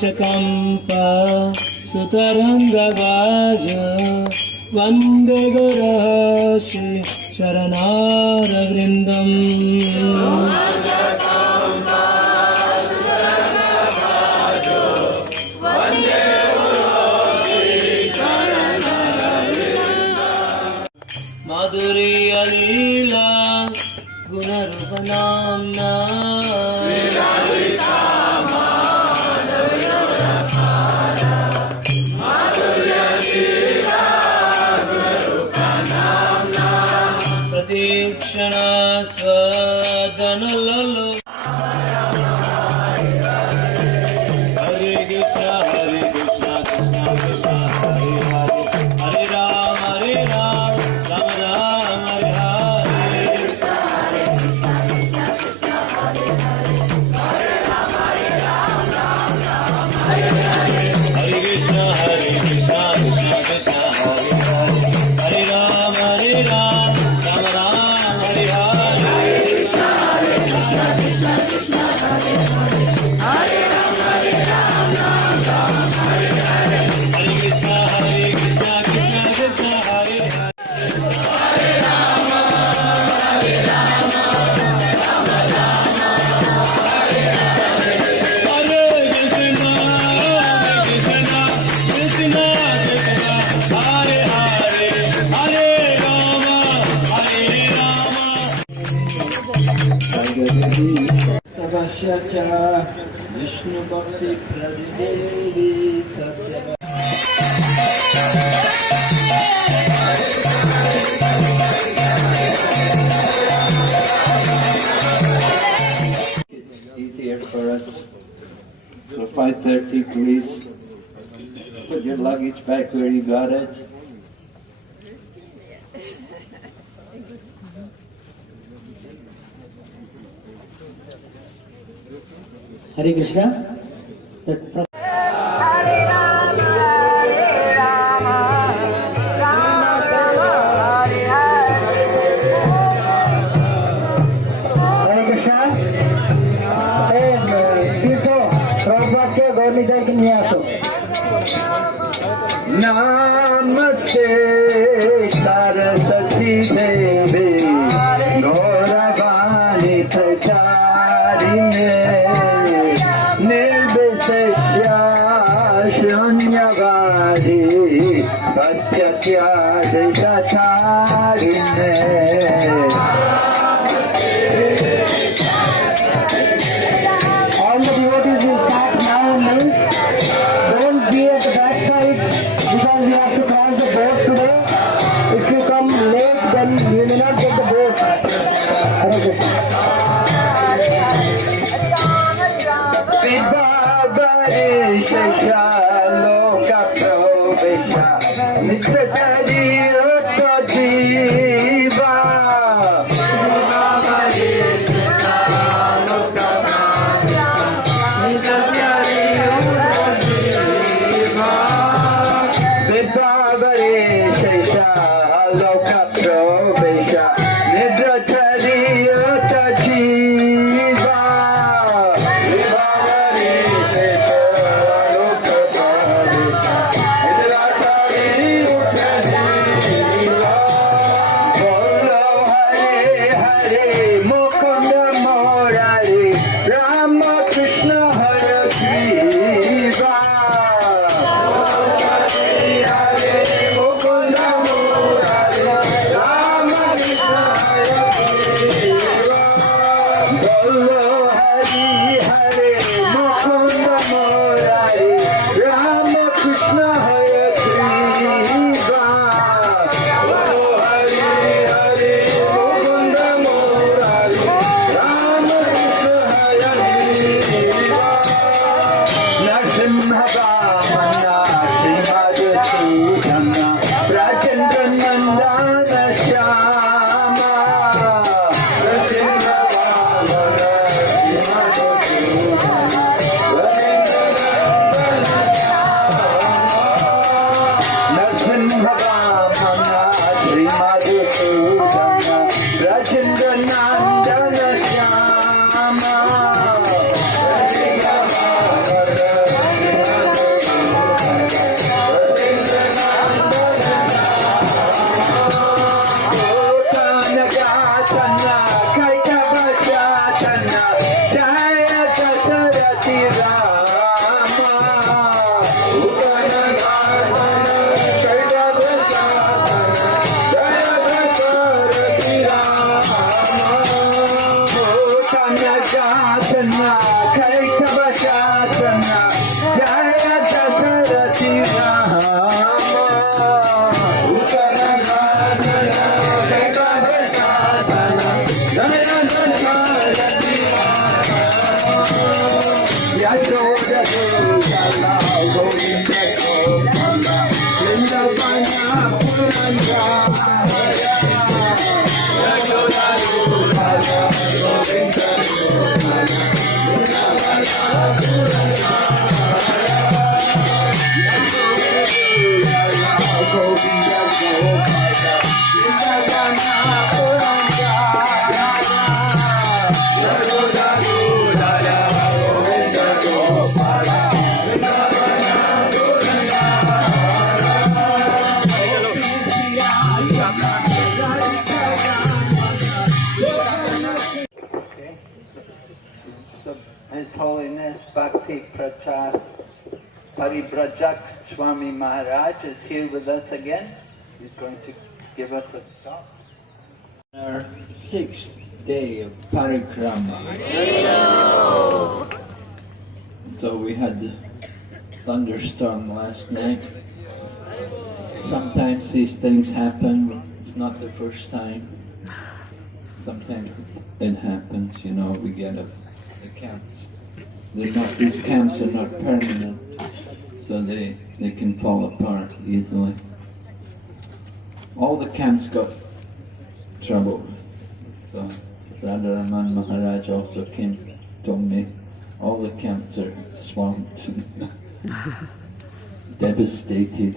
पंचकंपा सुतरंगगाज वंदे गुरुश्री शरणारविंदम माधुरी अलीला गुणरूप नामना प्रतीक्षणा स्वदन ललो हरे कृष्ण कृष्ण कृष्ण हरे हरे हरे राम राम राम हरे हरे हरे कृष्ण कृष्ण कृष्ण हरे हरे हरे राम राम राम हरे हरे हरे कृष्ण कृष्ण कृष्ण हरे हरे विष्णु भक्ति प्रदेवी सत्य easier for us. So 5:30, please put your luggage back where you got it. Hare Krishna. Hare Rama, Rama Rama, Hare Hare. Hare Krishna. Dito, Prabhupada ke Gaurnita ki niyaso. Namaste Saraswati Devi Gauravani Pracharine Shunyavadi Patyatya Dekacharine all the devotees will start now only. Don't be at the back side because we have to cross the boat today. If you come late then you may not get the boat. Hare Krishna. Loka Pravesha Nitya Jariyoto Jiva Loka Nitya Jariyoto Jiva Vidvaresha Loka Pravesha Nitya Jariyoto Jiva Paribrajak Swami Maharaj is here with us again. He's going to give us a talk. Our 6th day of Parikrama. So we had the thunderstorm last night. Sometimes these things happen. It's not the first time. Sometimes it happens, you know, we get the camps. These camps are not permanent, so they can fall apart easily. All the camps got trouble. So Radharaman Maharaj also told me all the camps are swamped, devastated.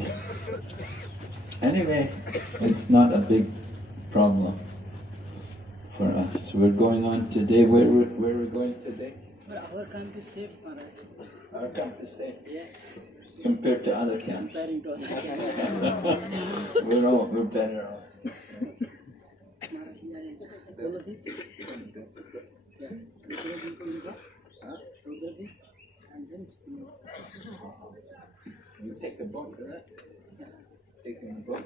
Anyway, it's not a big problem for us. We're going on today. Where are we going today? Our camp is safe, Maharaj. Our camp is safe? Yes. Compared to other camps? Comparing to other camps. We're better off. You take the boat, is it? Taking the boat?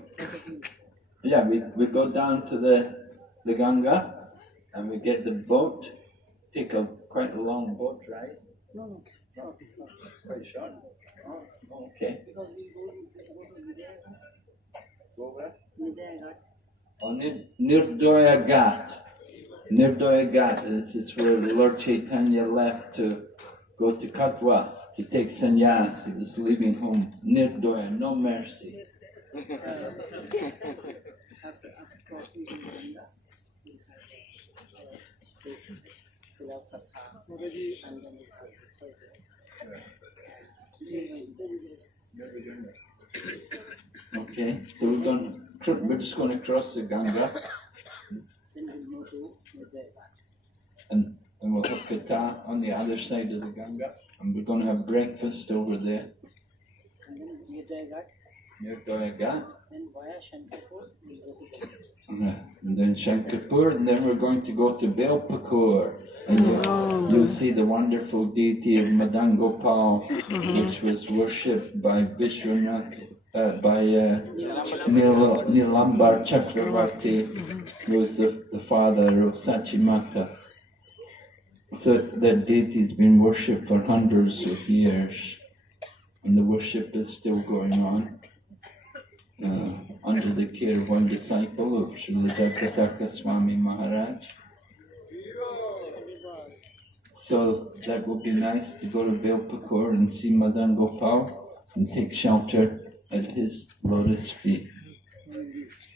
Yeah, we go down to the Ganga and we get the boat, take quite a long boat ride. No. Quite short? Oh, okay. Because we go Go where? Nidaya Ghat. Oh, Nirdaya Ghat. Nirdaya Ghat is where Lord Chaitanya left to go to Katwa to take sannyas. He was leaving home. Nirdaya, no mercy. After crossing the Ganga, we have Katha, Navadwip, and then Okay, so we're just going to cross the Ganga. Then we'll go to Nidaya Ghat. And we'll have Katha on the other side of the Ganga, and we're going to have breakfast over there. And then Nidaya Ghat. Nirdaya Ghat. Then via Shankarpur, we'll go to Ghat. And then Shankarpur, and then we're going to go to Belpakur. And you'll see the wonderful deity of Madan Gopal, which was worshipped by Vishwanath, by Nilambar Chakravarti, who was the father of Sachimata. So that deity has been worshipped for hundreds of years, and the worship is still going on. Under the care of one disciple of Srila Jagatakarta Swami Maharaj. So that would be nice to go to Belpakur and see Madan Gopal and take shelter at his lotus feet.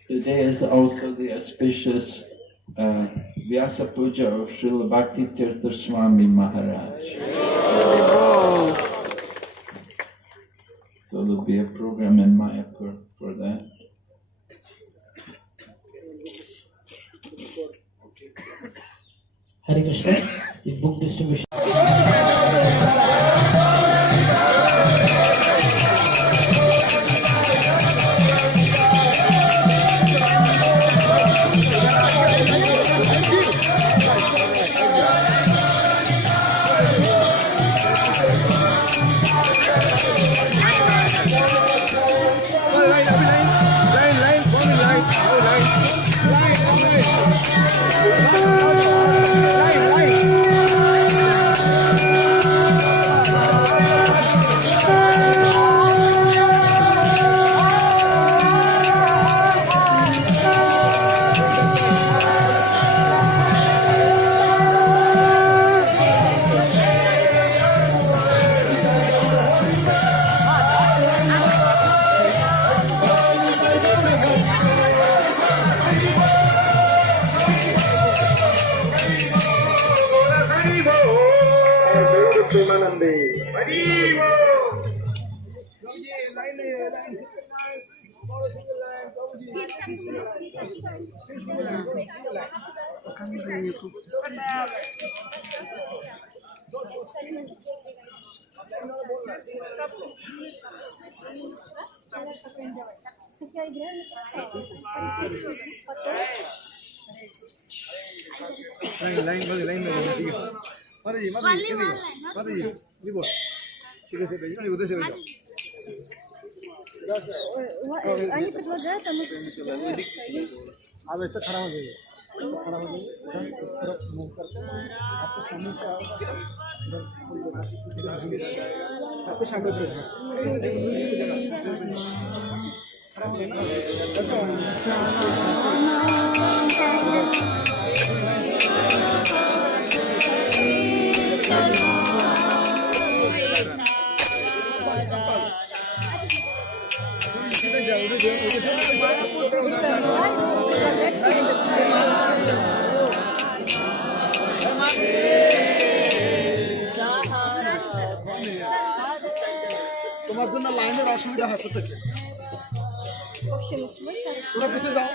Today is also the auspicious Vyasa Puja of Srila Bhakti Tirtha Swami Maharaj. So there'll be a program in Mayapur for that. Hare Krishna, the book distribution. Они предлагают, а мы... आप ऐसे खड़ा हो जाइए, खड़ा हो जाइए, इस तरफ मुंह करके आपको सामने से आओगे, आपको सामने से তোমার জন্য লাইনের অসুবিধা হয় প্রত্যেকটা তোমরা পিছিয়ে যাও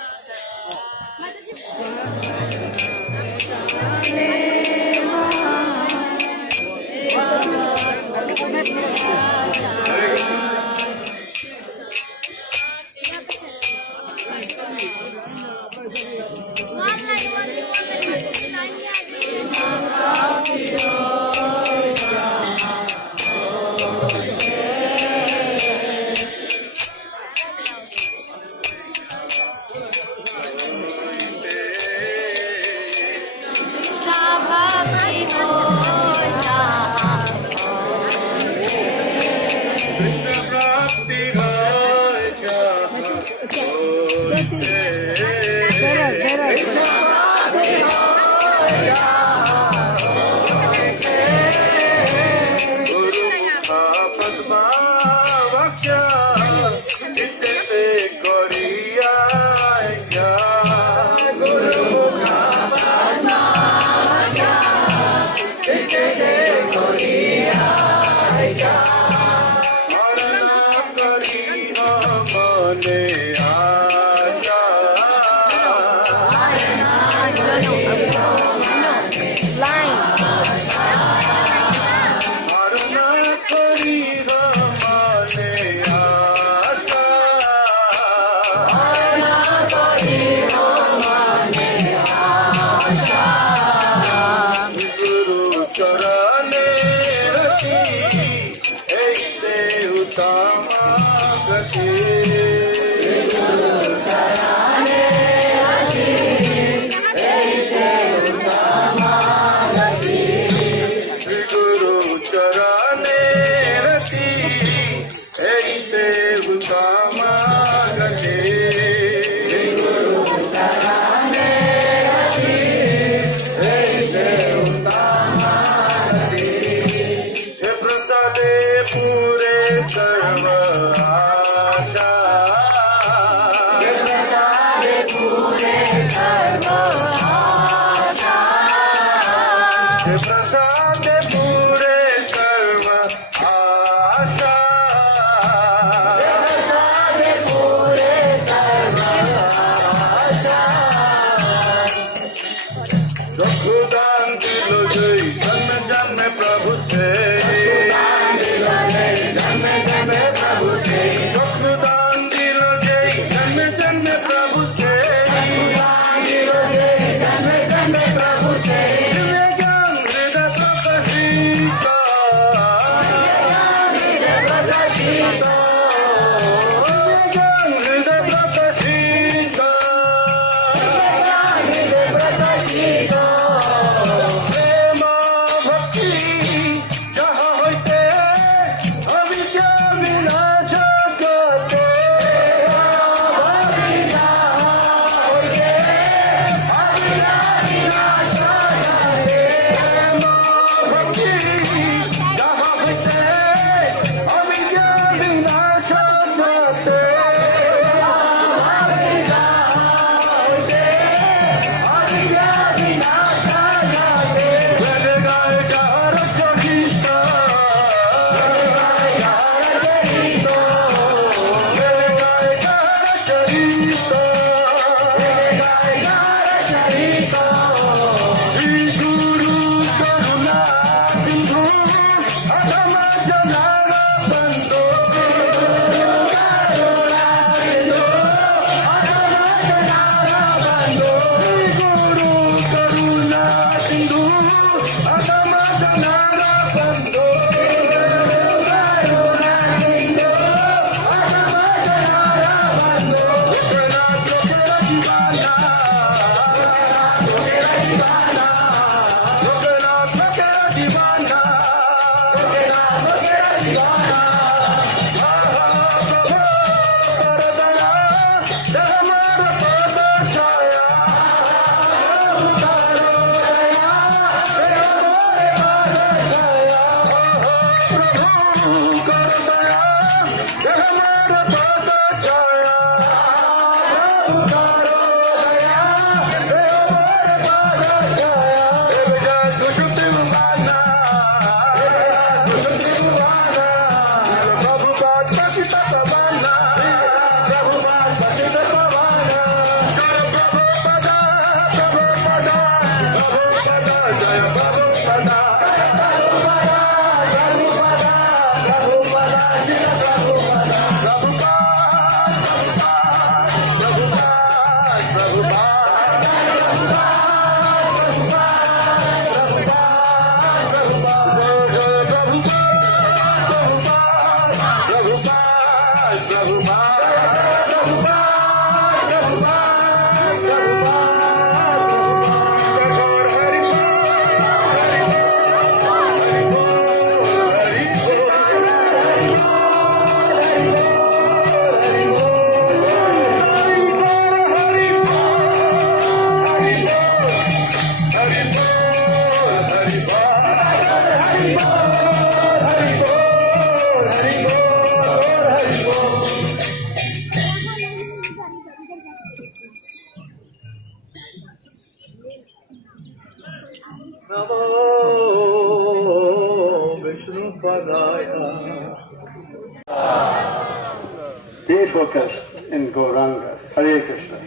Stay focused in Gauranga. Hare Krishna.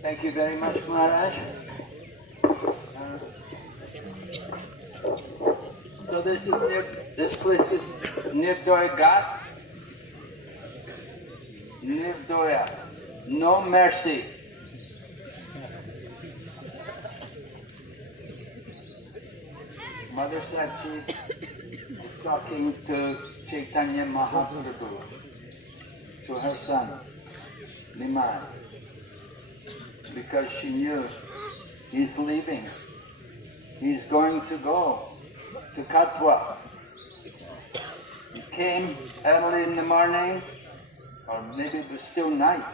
Thank you very much, Maharaj. So this place is Nirdoya Ghat. Nirdoya. No mercy. Mother Sachi is talking to Chaitanya Mahaprabhu, to her son, Nimai, because she knew he's leaving. He's going to go to Katwa. He came early in the morning, or maybe it was still night.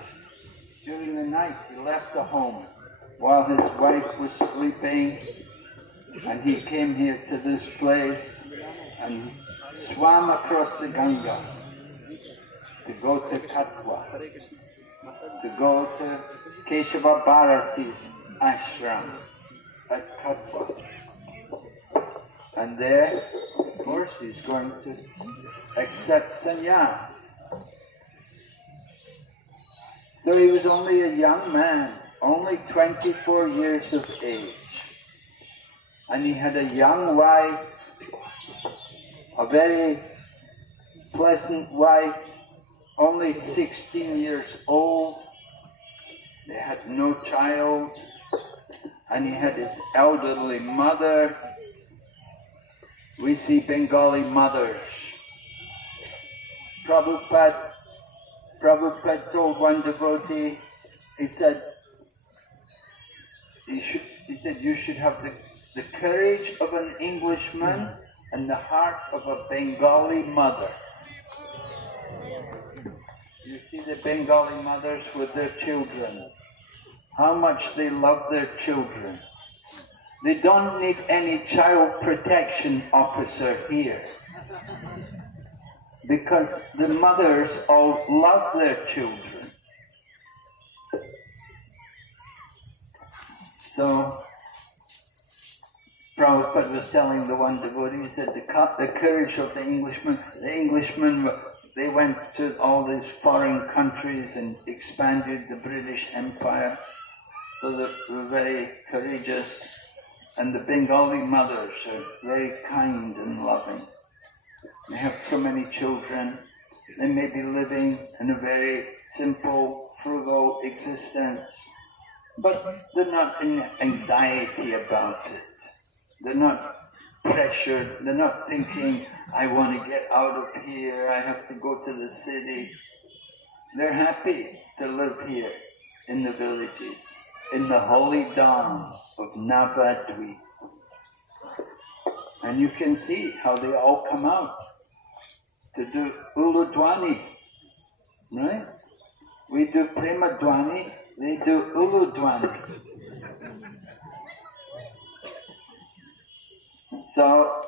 During the night he left the home while his wife was sleeping, and he came here to this place and swam across the Ganga to go to Katwa, to go to Keshava Bharati's ashram at Katwa. And there, of course, he's going to accept sannyas. So he was only a young man, only 24 years of age. And he had a young wife, a very pleasant wife, only 16 years old. They had no child, and he had his elderly mother. We see Bengali mothers. Prabhupada told one devotee, he said, you should have the courage of an Englishman and the heart of a Bengali mother. You see the Bengali mothers with their children, how much they love their children. They don't need any child protection officer here, because the mothers all love their children. So Prabhupada was telling the one devotee, he said the courage of the Englishmen, they went to all these foreign countries and expanded the British Empire, so they were very courageous. And the Bengali mothers are very kind and loving. They have so many children. They may be living in a very simple, frugal existence, but they're not in anxiety about it. They're not pressured. They're not thinking, I want to get out of here, I have to go to the city. They're happy to live here in the villages, in the holy dham of Navadwip. And you can see how they all come out to do Uludwani, right? We do Prema Dwani, they do Uludwani. So,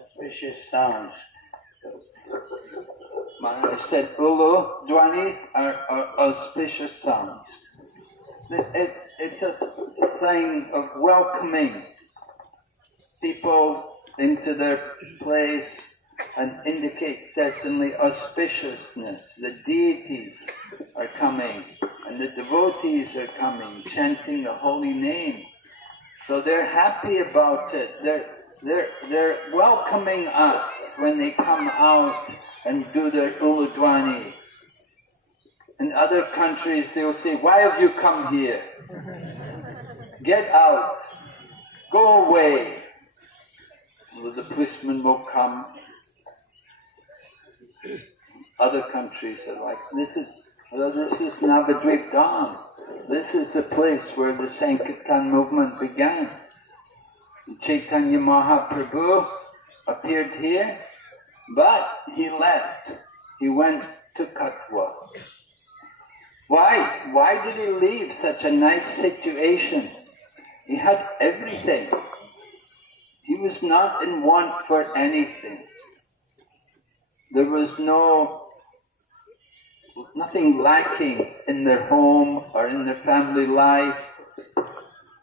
auspicious sounds. I said Ulu Dwani are auspicious sounds. It's a sign of welcoming people into their place and indicates certainly auspiciousness. The deities are coming and the devotees are coming, chanting the holy name. So they're happy about it. They're welcoming us when they come out and do their Uludwani. In other countries they'll say, why have you come here? Get out. Go away. policemen will come. Other countries are like, this is Navadwip Dham. This is the place where the Sankirtan movement began. Chaitanya Mahaprabhu appeared here, but he left. He went to Katwa. Why? Why did he leave such a nice situation? He had everything. He was not in want for anything. There was nothing lacking in their home or in their family life.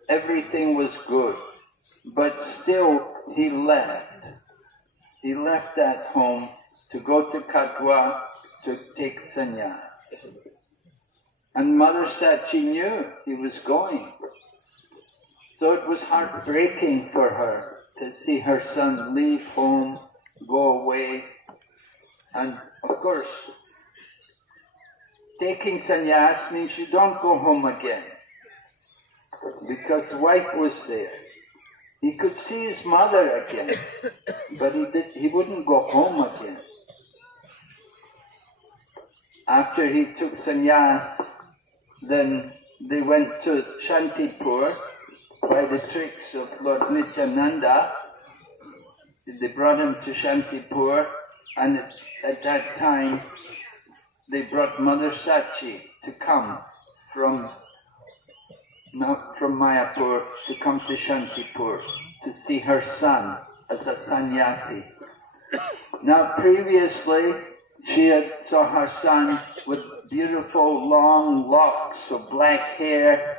Everything was good. But still, he left. He left that home to go to Katwa to take sannyas. And Mother Sachi knew he was going. So it was heartbreaking for her to see her son leave home, go away. And of course, taking sannyas means you don't go home again. Because the wife was there. He could see his mother again, but he wouldn't go home again. After he took sannyas, then they went to Shantipur by the tricks of Lord Nityananda. They brought him to Shantipur, and at that time they brought Mother Sachi to come from Mayapur to come to Shantipur to see her son as a sannyasi. Now previously she saw her son with beautiful long locks of black hair,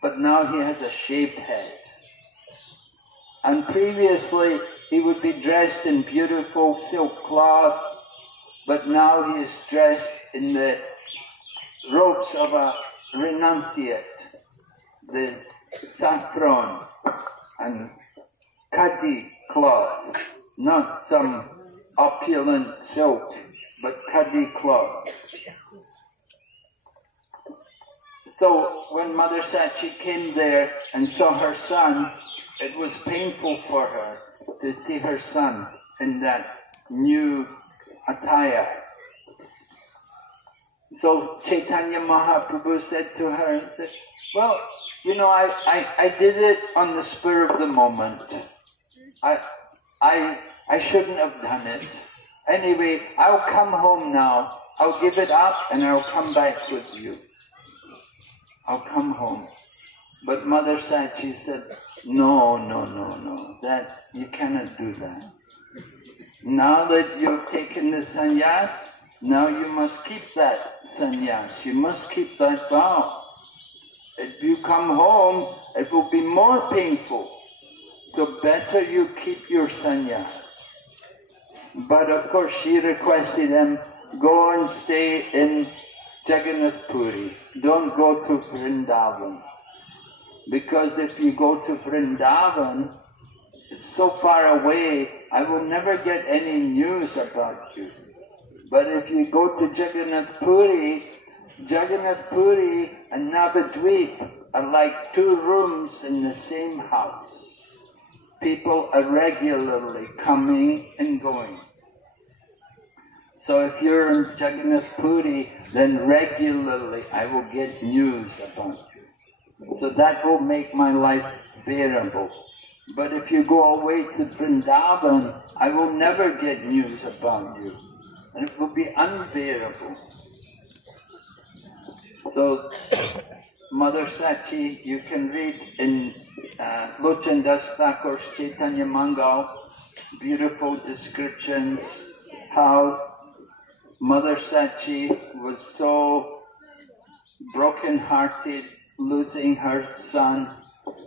but now he has a shaved head. And previously he would be dressed in beautiful silk cloth, but now he is dressed in the robes of a renunciate, the saffron and khadi cloth, not some opulent silk, but khadi cloth. So when Mother Sachi came there and saw her son, it was painful for her to see her son in that new attire. So Chaitanya Mahaprabhu said to her, well, you know, I did it on the spur of the moment. I shouldn't have done it. Anyway, I'll come home now. I'll give it up and I'll come back with you. I'll come home. But Mother Sachi said, no, that you cannot do that. Now that you've taken the sannyas, now you must keep that sannyas. You must keep that vow. If you come home, it will be more painful. So better you keep your sannyas. But of course she requested him, go and stay in Jagannath Puri. Don't go to Vrindavan. Because if you go to Vrindavan, it's so far away, I will never get any news about you. But if you go to Jagannath Puri and Navadwip are like two rooms in the same house. People are regularly coming and going. So if you're in Jagannath Puri, then regularly I will get news about you. So that will make my life bearable. But if you go away to Vrindavan, I will never get news about you. And it will be unbearable. So, Mother Sachi, you can read in Lochan Das Thakur's Chaitanya Mangal, beautiful descriptions how Mother Sachi was so broken-hearted, losing her son.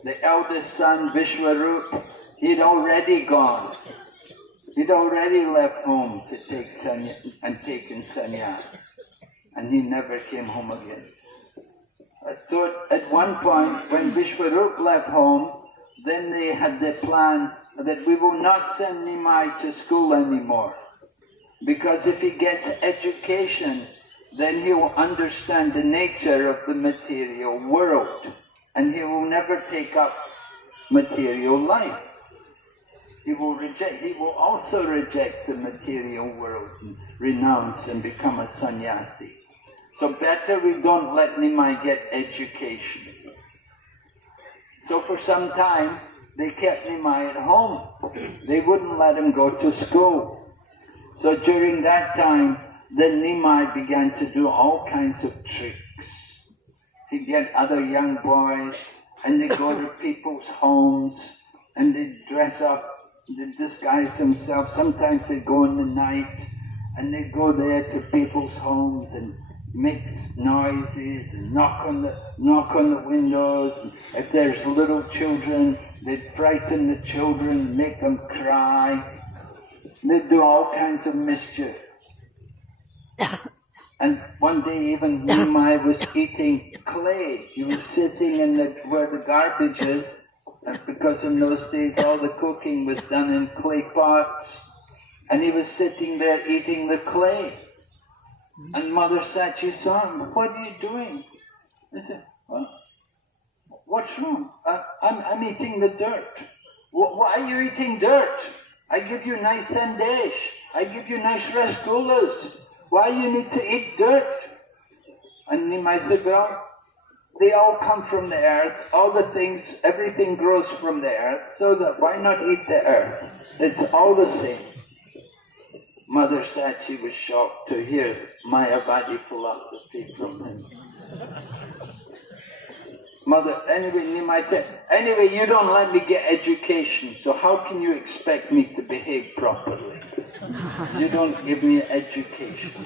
The eldest son, Vishwarup, he'd already gone. He'd already left home to take sannyas and taken sannyas, and he never came home again. So at one point, when Vishwarup left home, then they had the plan that we will not send Nimai to school anymore. Because if he gets education, then he will understand the nature of the material world, and he will never take up material life. he will also reject the material world and renounce and become a sannyasi. So better we don't let Nimai get education. So for some time, they kept Nimai at home. They wouldn't let him go to school. So during that time, then Nimai began to do all kinds of tricks. He'd get other young boys, and they'd go to people's homes, and they'd dress up, they'd disguise themselves. Sometimes they'd go in the night, and they'd go there to people's homes and make noises and knock on the windows. And if there's little children, they'd frighten the children, make them cry. They'd do all kinds of mischief. And one day even Nimai was eating clay. He was sitting in where the garbage is, because in those days all the cooking was done in clay pots. And he was sitting there eating the clay. And Mother Sachi saw him. "What are you doing?" He said, "Well, what's wrong? I'm eating the dirt." "Why are you eating dirt? I give you nice sandesh. I give you nice rasgullas. Why you need to eat dirt?" And Nimai said, "Well, they all come from the earth. All the things, everything grows from the earth. So that why not eat the earth? It's all the same." Mother Sachi was shocked to hear Mayavadi philosophy from him. Anyway, Nimai said, "Anyway, you don't let me get education, so how can you expect me to behave properly? You don't give me education."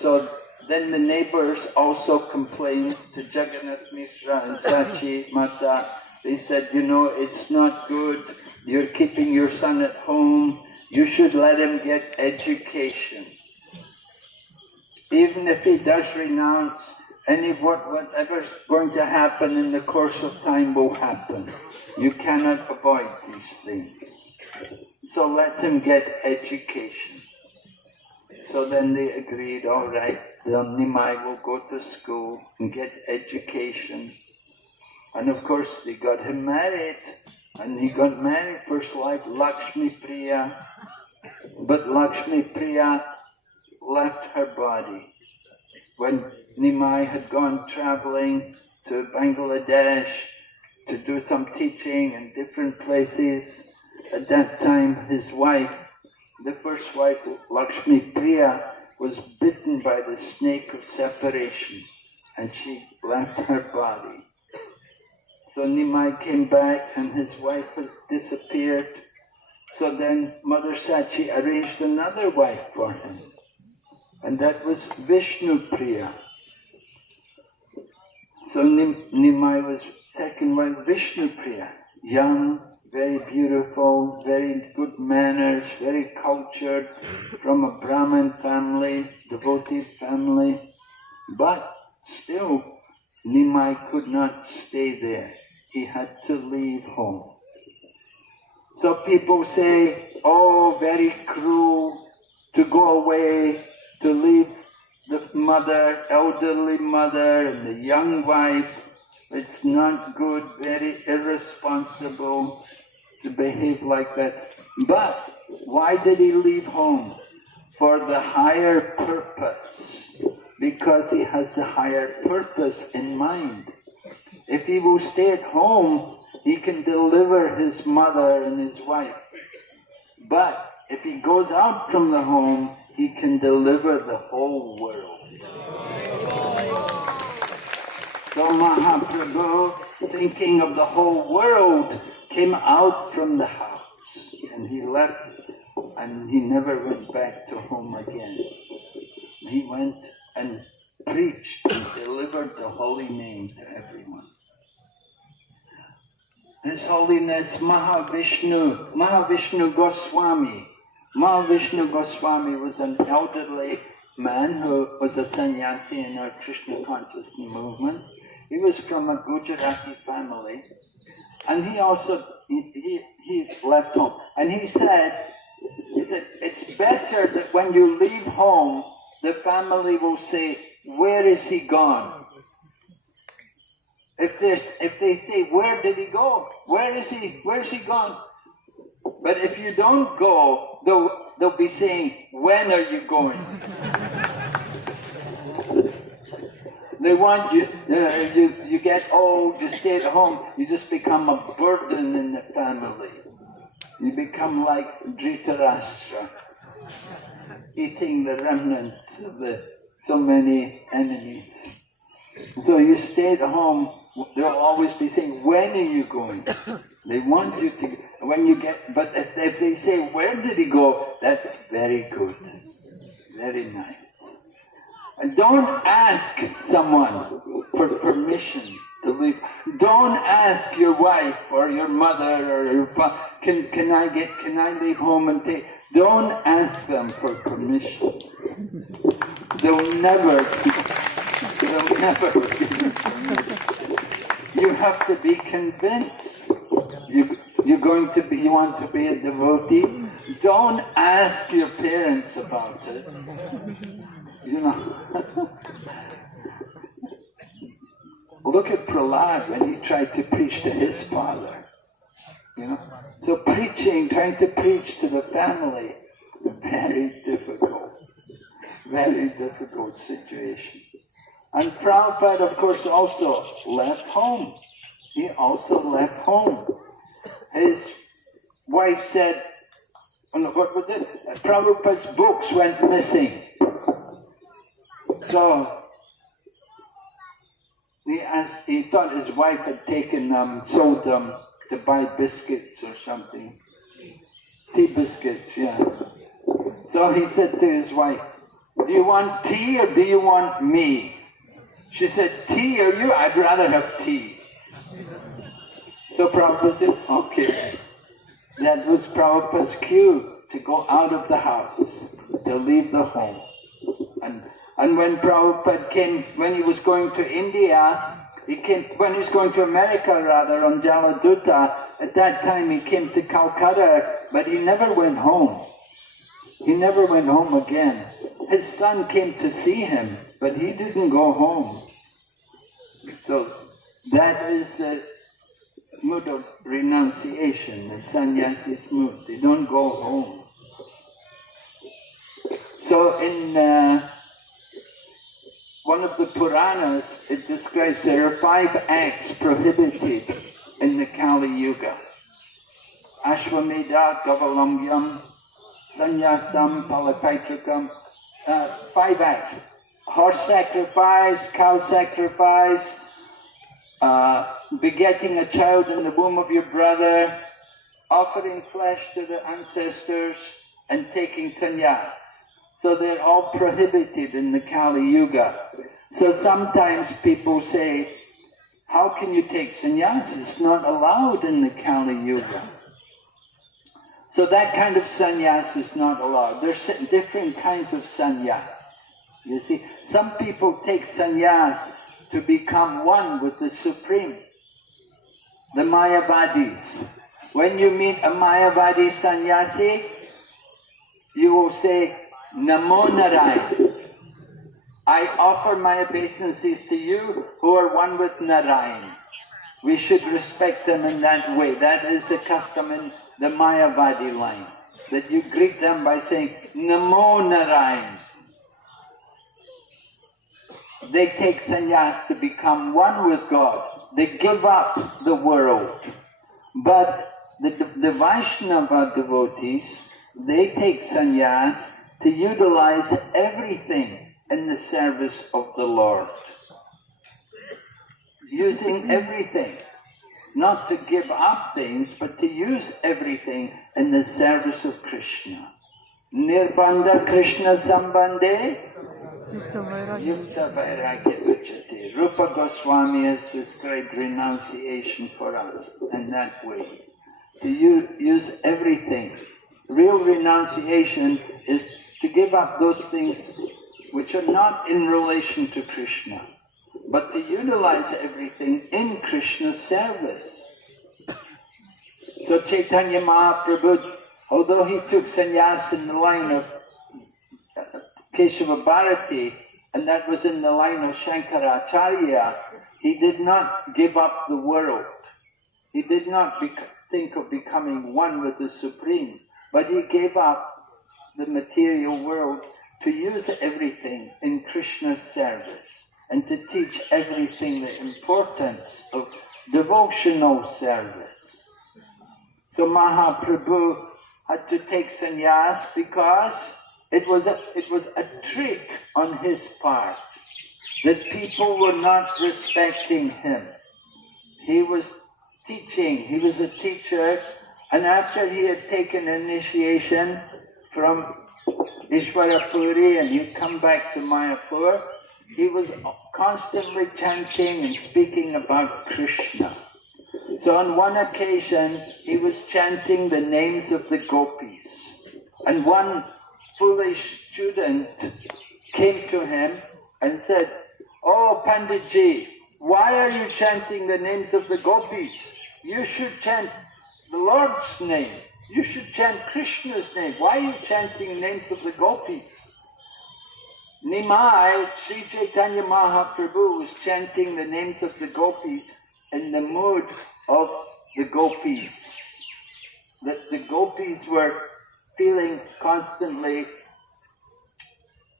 So then the neighbors also complained to Jagannath Mishra and Sachi Mata. They said, "You know, it's not good. You're keeping your son at home. You should let him get education. Even if he does renounce, whatever's going to happen in the course of time will happen. You cannot avoid these things. So let him get education." So then they agreed, all right, then Nimai will go to school and get education. And of course they got him married. And he got married, first wife, Lakshmi Priya. But Lakshmi Priya left her body. When Nimai had gone traveling to Bangladesh to do some teaching in different places, at that time his wife, the first wife, Lakshmi Priya, was bitten by the snake of separation, and she left her body. So Nimai came back and his wife had disappeared. So then Mother Sachi arranged another wife for him. And that was Vishnu Priya. So Nimai was second wife, Vishnu Priya. Young, very beautiful, very good manners, very cultured, from a Brahmin family, devotee family. But still, Nimai could not stay there. He had to leave home. So people say, "Oh, very cruel to go away, to leave the mother, elderly mother, and the young wife. It's not good, very irresponsible to behave like that." But why did he leave home? For the higher purpose. Because he has the higher purpose in mind. If he will stay at home, he can deliver his mother and his wife. But if he goes out from the home, he can deliver the whole world. So Mahaprabhu, thinking of the whole world, came out from the house. And he left, and he never went back to home again. He went and preached and delivered the holy name to everyone. His Holiness Mahavishnu Goswami. Mahavishnu Goswami was an elderly man who was a sannyasi in our Krishna consciousness movement. He was from a Gujarati family, and he also he left home. And he said, it's better that when you leave home, the family will say, "Where is he gone?" If they say, "Where did he go? Where is he? Where's he gone?" But if you don't go, they'll be saying, when are you going? They want you, you get old, you stay at home, you just become a burden in the family. You become like Dhritarashtra, eating the remnants of so many enemies. So you stay at home, they'll always be saying, when are you going? They want you to, when you get, but if they say, where did he go? That's very good, very nice. And don't ask someone for permission to leave. Don't ask your wife or your mother or your father, can I leave home and take? Don't ask them for permission. They'll never give you permission. You have to be convinced. You want to be a devotee. Don't ask your parents about it. You know. Look at Prahlad when he tried to preach to his father. You know. So trying to preach to the family, very difficult situation. And Prabhupada, of course, also left home. He also left home. His wife said, what was it? Prabhupada's books went missing. So he thought his wife had sold them to buy biscuits or something. Tea biscuits, yeah. So he said to his wife, do you want tea or do you want me? She said, tea or you? I'd rather have tea. So Prabhupada said, okay. That was Prabhupada's cue to go out of the house, to leave the home. And when Prabhupada came, when he was going to India, when he was going to America rather, on Jaladuta, at that time he came to Calcutta, but he never went home. He never went home again. His son came to see him, but he didn't go home. So that is the mood of renunciation, the sannyasi's mood. They don't go home. So in one of the Puranas, it describes there are 5 acts prohibited in the Kali Yuga. Ashwamedha, Gavalambyam, Sannyasam, Parikrama, 5 acts. Horse sacrifice, cow sacrifice, begetting a child in the womb of your brother, offering flesh to the ancestors, and taking sannyas. So they're all prohibited in the Kali Yuga. So sometimes people say, how can you take sannyas? It's not allowed in the Kali Yuga. So that kind of sannyas is not allowed. There's different kinds of sannyas. You see, some people take sannyas to become one with the Supreme. The Mayavadis. When you meet a Mayavadi sannyasi, you will say, Namo Narayan. I offer my obeisances to you who are one with Narayan. We should respect them in that way. That is the custom in the Mayavadi line. That you greet them by saying, Namo Narayan. They take sannyas to become one with God. They give up the world. But the Vaishnava devotees, they take sannyas to utilize everything in the service of the Lord. Using everything. Not to give up things, but to use everything in the service of Krishna. Nirbandha Krishna Sambandhe Yukta Vairagya Uchate. Rupa Goswami has described renunciation for us in that way. To use everything. Real renunciation is to give up those things which are not in relation to Krishna, but to utilize everything in Krishna's service. So Chaitanya Mahaprabhu, although he took sannyas in the line of Keshava Bharati, and that was in the line of Shankaracharya, he did not give up the world. He did not think of becoming one with the Supreme, but he gave up the material world to use everything in Krishna's service and to teach everything the importance of devotional service. So Mahaprabhu had to take sannyas because it was a trick on his part that people were not respecting him. He was teaching, he was a teacher, and after he had taken initiation from Ishwarapuri and he'd come back to Mayapur, he was constantly chanting and speaking about Krishna. So on one occasion, he was chanting the names of the gopis. And one foolish student came to him and said, "Oh, Panditji, why are you chanting the names of the gopis? You should chant the Lord's name. You should chant Krishna's name. Why are you chanting names of the gopis?" Nimai, Sri Chaitanya Mahaprabhu was chanting the names of the gopis in the mood of the gopis. That the gopis were feeling constantly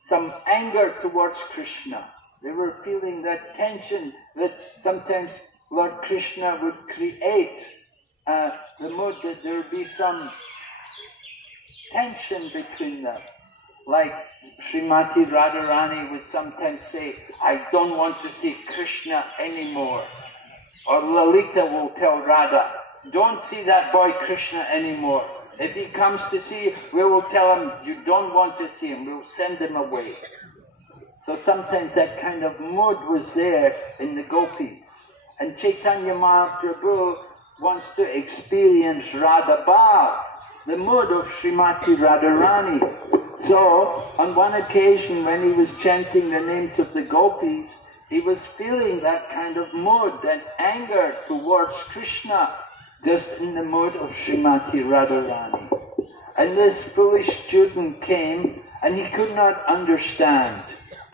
some anger towards Krishna. They were feeling that tension that sometimes Lord Krishna would create the mood that there would be some tension between them. Like Srimati Radharani would sometimes say, "I don't want to see Krishna anymore." Or Lalita will tell Radha, "Don't see that boy Krishna anymore. If he comes to see you, we will tell him you don't want to see him. We'll send him away." So sometimes that kind of mood was there in the gopis. And Chaitanya Mahaprabhu wants to experience Radha Bhav, the mood of Srimati Radharani. So, on one occasion when he was chanting the names of the gopis, he was feeling that kind of mood, that anger towards Krishna, just in the mood of Srimati Radharani. And this foolish student came and he could not understand.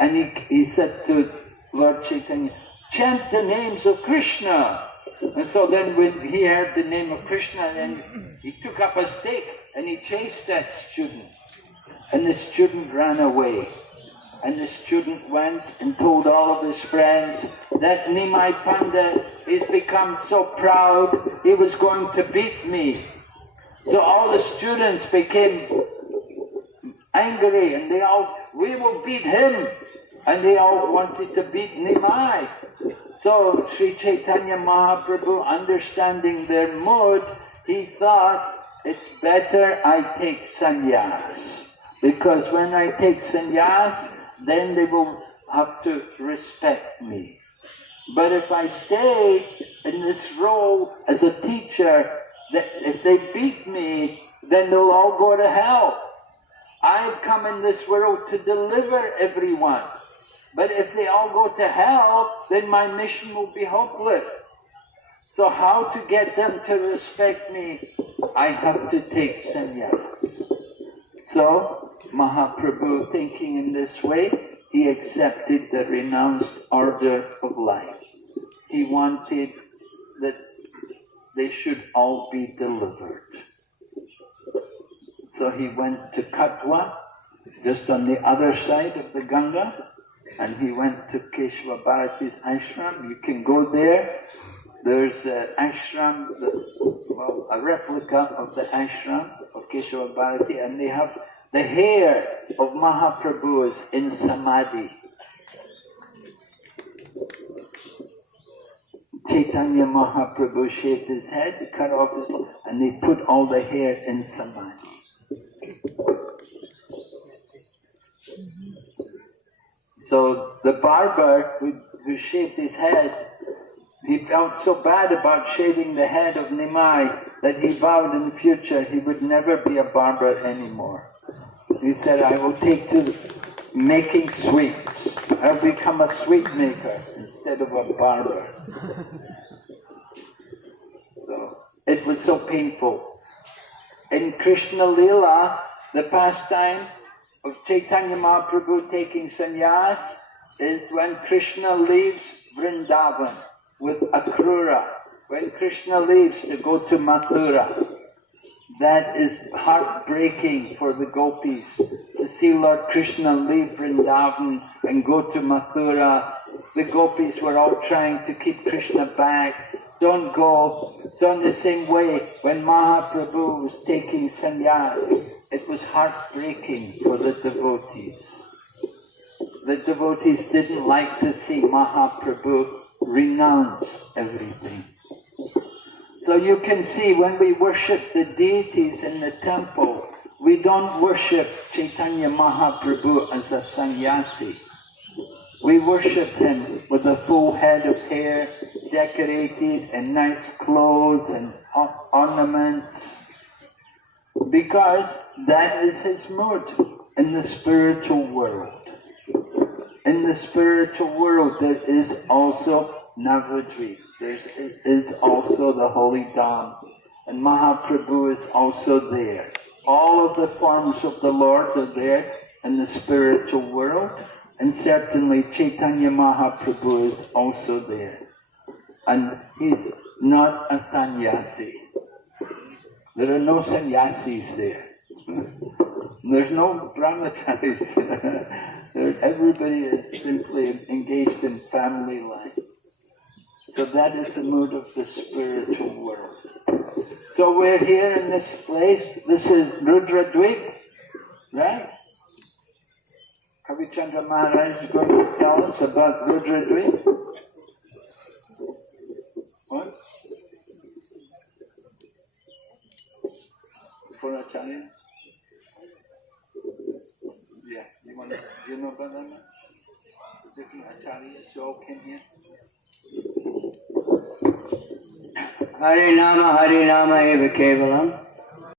And he said to Lord Chaitanya, "Chant the names of Krishna." And so then when he heard the name of Krishna, then he took up a stick and he chased that student. And the student ran away. And the student went and told all of his friends that Nimai Pandit has become so proud, he was going to beat me. So all the students became angry and they all, "We will beat him." And they all wanted to beat Nimai. So Sri Chaitanya Mahaprabhu, understanding their mood, he thought, it's better I take sannyas. Because when I take sannyas, then they will have to respect me. But if I stay in this role as a teacher, that if they beat me, then they'll all go to hell. I've come in this world to deliver everyone. But if they all go to hell, then my mission will be hopeless. So how to get them to respect me? I have to take sannyas. So Mahaprabhu, thinking in this way, he accepted the renounced order of life. He wanted that they should all be delivered. So he went to Katwa, just on the other side of the Ganga, and he went to Keshava Bharati's ashram. You can go there. There's an ashram, a replica of the ashram of Keshava Bharati, and they have the hair of Mahaprabhu is in samadhi. Chaitanya Mahaprabhu shaved his head, cut off his, and they put all the hair in samadhi. So the barber who shaved his head, he felt so bad about shaving the head of Nimai that he vowed in the future he would never be a barber anymore. He said, "I will take to making sweets. I'll become a sweet maker instead of a barber." So it was so painful. In Krishna Lila, the pastime of Chaitanya Mahaprabhu taking sannyas is when Krishna leaves Vrindavan with Akrura. When Krishna leaves to go to Mathura, that is heartbreaking for the gopis. To see Lord Krishna leave Vrindavan and go to Mathura. The gopis were all trying to keep Krishna back. Don't go. So in the same way, when Mahaprabhu was taking sannyas, it was heartbreaking for the devotees. The devotees didn't like to see Mahaprabhu renounce everything. So you can see when we worship the deities in the temple, we don't worship Chaitanya Mahaprabhu as a sannyasi. We worship him with a full head of hair, decorated and nice clothes and ornaments, because that is his mood in the spiritual world. In the spiritual world there is also Navadwip, there is also the Holy Dham, and Mahaprabhu is also there. All of the forms of the Lord are there in the spiritual world, and certainly Chaitanya Mahaprabhu is also there. And he's not a sannyasi. There are no sannyasis there. There's no brahmacharis. Everybody is simply engaged in family life. So that is the mood of the spiritual world. So we're here in this place. This is Rudradwip, right? Kavichandra Maharaj is going to tell us about Rudradwip. What? Puracharya? Yeah, you know about that? Different acharyas who all came here? Harinama Eva Kevalam.